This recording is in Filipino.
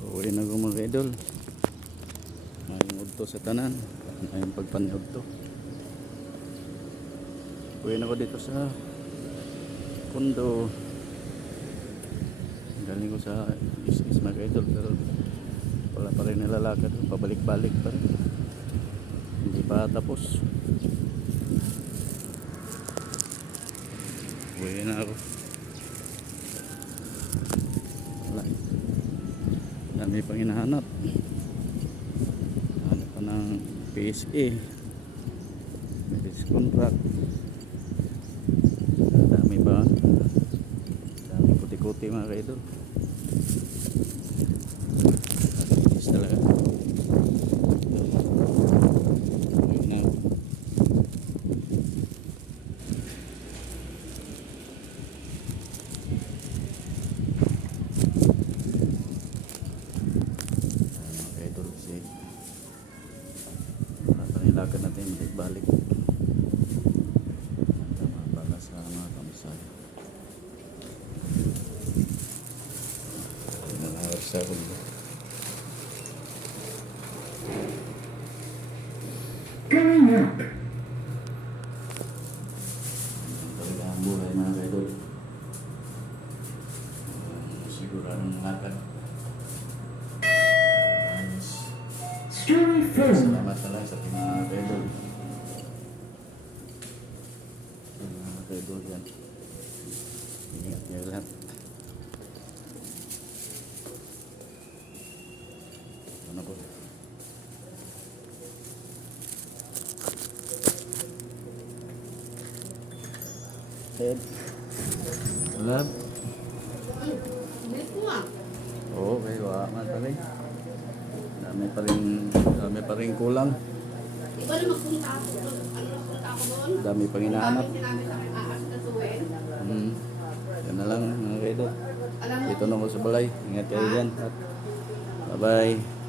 Uwi na ko mga idol. Mayong udto sa tanan. Mayong pagpaniod to. Uwi na ko dito sa kondo. Galing ko sa business mga idol. Pero wala pa rin nilalakad. Pabalik-balik pa rin. Hindi pa tapos. Uwi na ako. Wala. Dami pang hinahanap. Ano pa ng PSA, business contract. Dami ba? Dami kuti-kuti mga kaidol. Yes talaga. Ayun na. Ilagad natin balik tama para sa mga kamusay nalawar sa kulo talaga ang buhay mga kaidol. Siguro ang lakad. Salamat talaga sa mga pedal. Mga pedal yan. Ingat nyo lahat. Ano po? Head. Lab. Oo, okay. Waman pa rin. Dami pa rin kulang. Di ba na magpunta ako? Magpunta ako doon? Dami pang hinahanap. Sinabi sa akin, aas-kasuhin. Yan na lang mga kaidol. Alam mo, Dito na ako sa balay. Ingat kayo dyan. Bye bye.